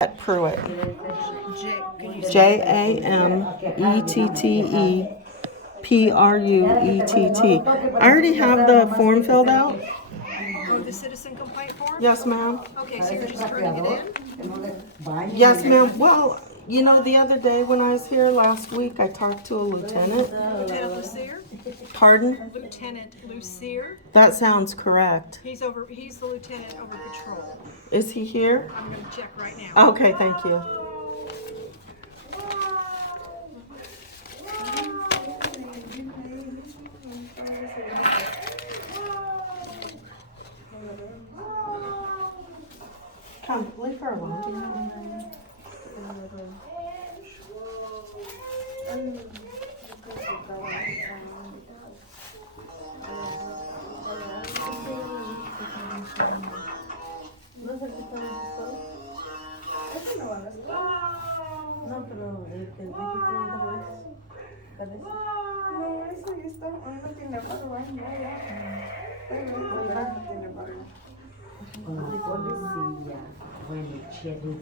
Pruitt. Jamettetepruitt. I already have the form filled out. Oh, the citizen complaint form? Yes, ma'am. Okay, so you're just turning it in? Yes, ma'am. Well, you know, the other day when I was here last week, I talked to a lieutenant. Lieutenant Lucier? Pardon? Lieutenant Lucier? That sounds correct. He's the lieutenant over patrol. Is he here? I'm gonna check right now. Okay, thank you. Come, leave her alone. No, pero dijiste otra vez. No, eso ya está, no tiene barba, ya. Pero no tiene barba. Con la policía. Bueno, chévere.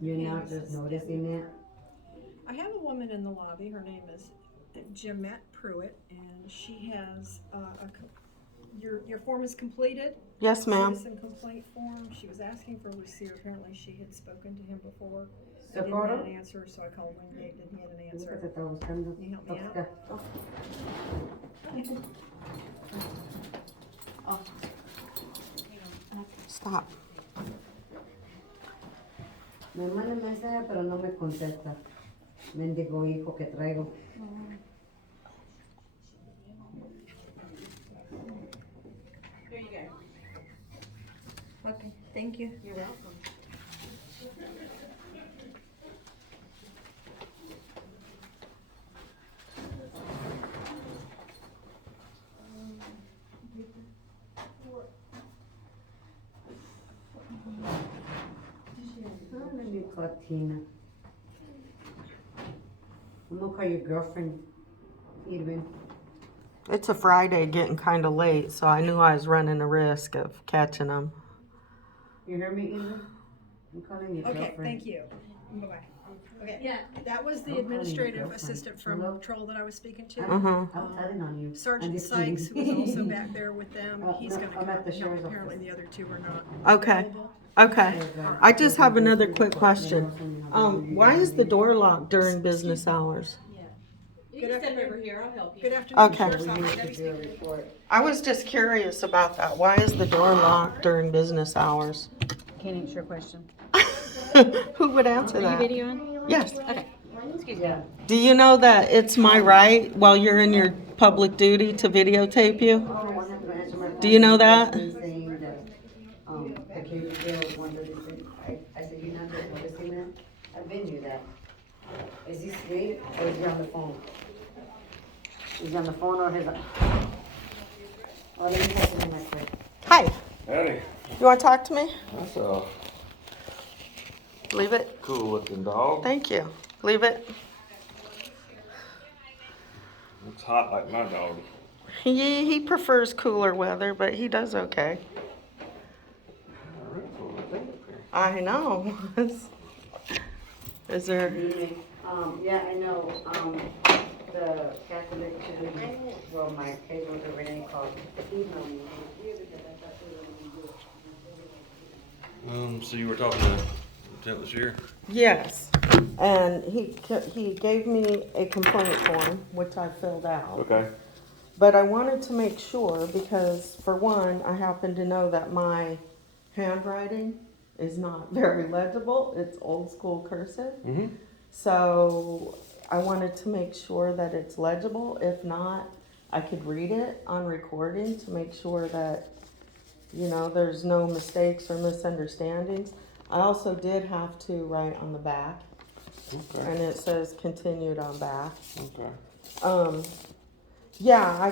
You're now just noticing it? I have a woman in the lobby, her name is Jamettetepruitt, and she has, your form is completed? Yes, ma'am. Citizen complaint form. She was asking for Lucier. Apparently she had spoken to him before. I didn't Socorro? get an answer, so I called Wingate, didn't get an Nunca answer. te está buscando. Can you help me out? Stop. Me manda mensaje, pero no me contesta. Mendigo hijo que traigo. There you go. Okay, thank you. You're welcome. Let me call Tina. I'm gonna call your girlfriend, Irvin. It's a Friday, getting kind of late, so I knew I was running a risk of catching them. You hear me, Irvin? I'm calling your Okay, girlfriend. thank you. Bye-bye. Okay, Yeah. that was the I'm calling your administrative girlfriend. assistant from Hello? patrol that I was speaking to. Uh-huh. I'm telling on you. I'm Sergeant just Sykes, who was kidding. also back there with them, he's No, gonna I'm come at up the and help. sheriff's Apparently office. the other two are not Okay. available. Okay. I just have another quick question. Why is the door locked during business hours? You can step over here, I'll help you. Good afternoon, Okay. Sheriff's We Office. need to Debbie do a speaking. report. I was just curious about that. Why is the door locked during business hours? Can't answer your question. Who would answer Are you that? videoing? Yes. Okay. Excuse me. Yeah. Do you know that it's my right while you're in your public duty to videotape you? Oh, I have to answer my phone. Do you know that? He's saying that, the cable bill 136. I said, you're not just noticing that? I've been you that. Is he asleep or is he on the phone? Is he on the phone or his? Oh, let me text him right quick. Hi. Howdy. You want to talk to me? That's a Leave it. cool looking dog. Thank you. Leave it. Looks hot like my dog. He prefers cooler weather, but he does okay. I know. Is there? Yeah, I know, the Catholic church, well, my cable was already called, email me. So you were talking to Lieutenant Lucier? Yes. And he gave me a complaint form, which I filled out. Okay. But I wanted to make sure because, for one, I happen to know that my handwriting is not very legible. It's old school cursive. Mm-hmm. So I wanted to make sure that it's legible. If not, I could read it on recording to make sure that, you know, there's no mistakes or misunderstandings. I also did have to write on the back, Okay. and it says continued on back. Okay. Yeah,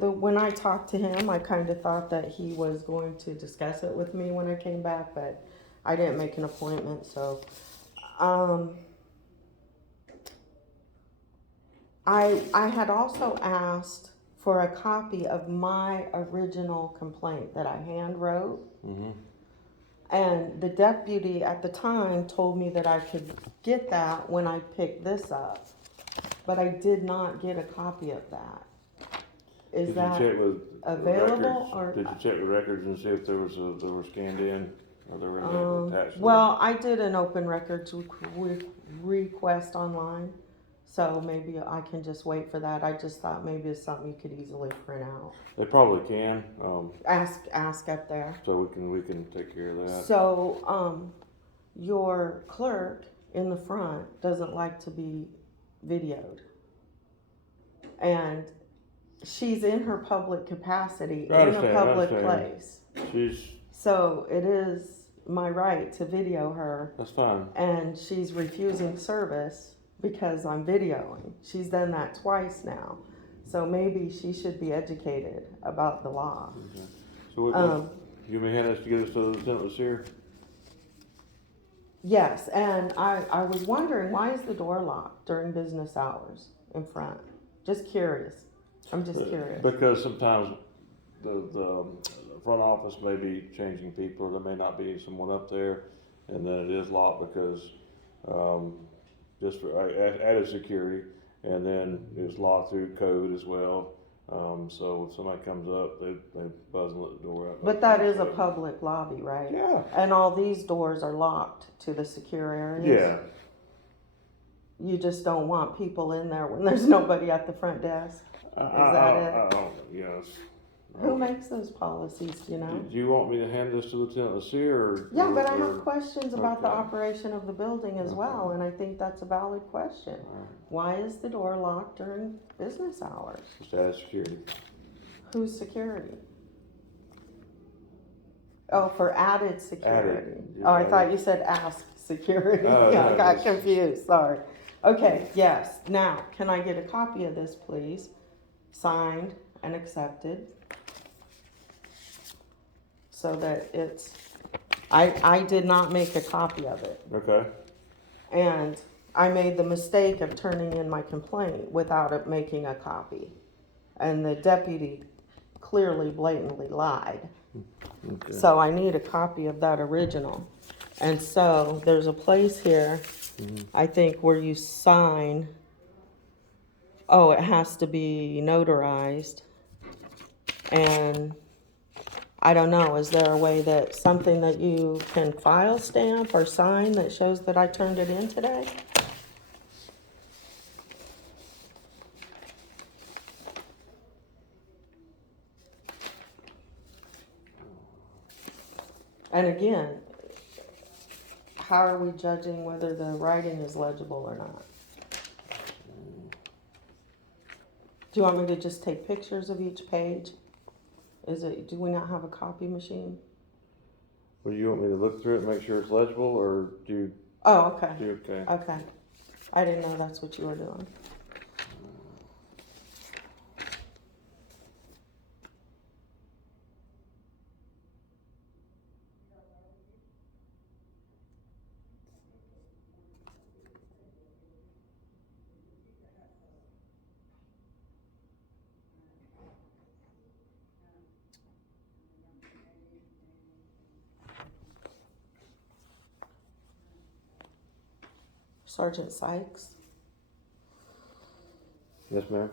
when I talked to him, I kind of thought that he was going to discuss it with me when I came back, but I didn't make an appointment, so, I had also asked for a copy of my original complaint that I hand wrote. Mm-hmm. And the deputy at the time told me that I could get that when I picked this up. But I did not get a copy of that. Is Did that you check with available records? or? Did you check the records and see if they were scanned in or they were attached to Well, I did an open records request online, so maybe I can just wait for that. I just thought maybe it's something you could easily print out. They probably can, Ask up there. so we can take care of that. So, your clerk in the front doesn't like to be videoed. And she's in her public capacity I in a understand, public I understand. place. So it is my right to video her, That's fine. and she's refusing service because I'm videoing. She's done that twice now. So maybe she should be educated about the law. Okay. So you may hand us to get us to the lieutenant was here? Yes, and I was wondering, why is the door locked during business hours in front? Just curious. I'm just curious. Because sometimes the front office may be changing people, or there may not be someone up there, and then it is locked because, just for added security, and then it's locked through code as well. So if somebody comes up, they buzz and let the door out. But that is a public lobby, right? Yeah. And all these doors are locked to the secure areas? Yeah. You just don't want people in there when there's nobody at the front desk? Is that it? I don't, yes. Who makes those policies, do you know? Do you want me to hand this to Lieutenant Lassier, or? Yeah, but I have questions about the okay. operation of the building as well, and I think that's a valid question. Alright. Why is the door locked during business hours? Just add security. Who's security? Oh, for added security. Added. Oh, I thought you said ask security. Oh, Yeah, I no, got just- confused, sorry. Okay, yes, now, can I get a copy of this, please? Signed and accepted. So that it's, I did not make a copy of it. Okay. And I made the mistake of turning in my complaint without it making a copy. And the deputy clearly blatantly lied. Okay. So I need a copy of that original. And so there's a place here, I think, where you sign. Oh, it has to be notarized. And I don't know, is there a way that something that you can file stamp or sign that shows that I turned it in today? And again, how are we judging whether the writing is legible or not? Do you want me to just take pictures of each page? Do we not have a copy machine? Well, you want me to look through it and make sure it's legible, or Oh, okay, okay? okay. I didn't know that's what you were doing. Sergeant Sykes? Yes, ma'am.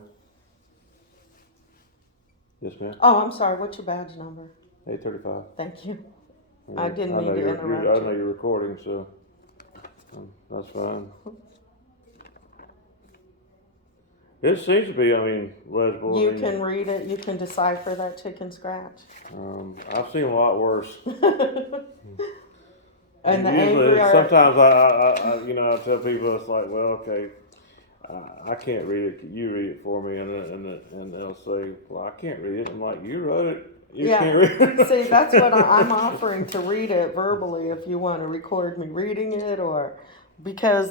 Yes, ma'am. Oh, I'm sorry, what's your badge number? 835. Thank you. I didn't know mean to you're- interrupt I you. know you're recording, so that's fine. It seems to be, legible. You can read it, you can decipher that chicken scratch. I've seen a lot worse. And the Usually, angry are, sometimes I tell people, it's like, well, okay, I can't read it. You read it for me, and they'll say, well, I can't read it. I'm like, you wrote it. You Yeah. can't read it. see, that's what I'm offering to read it verbally if you want to record me reading it, or Because,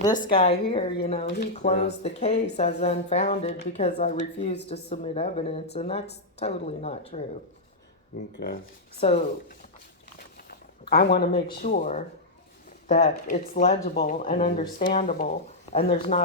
this guy here, you know, he closed the case as unfounded because I refused to submit evidence, and that's totally not true. Okay. So, I wanna make sure that it's legible and understandable, and there's not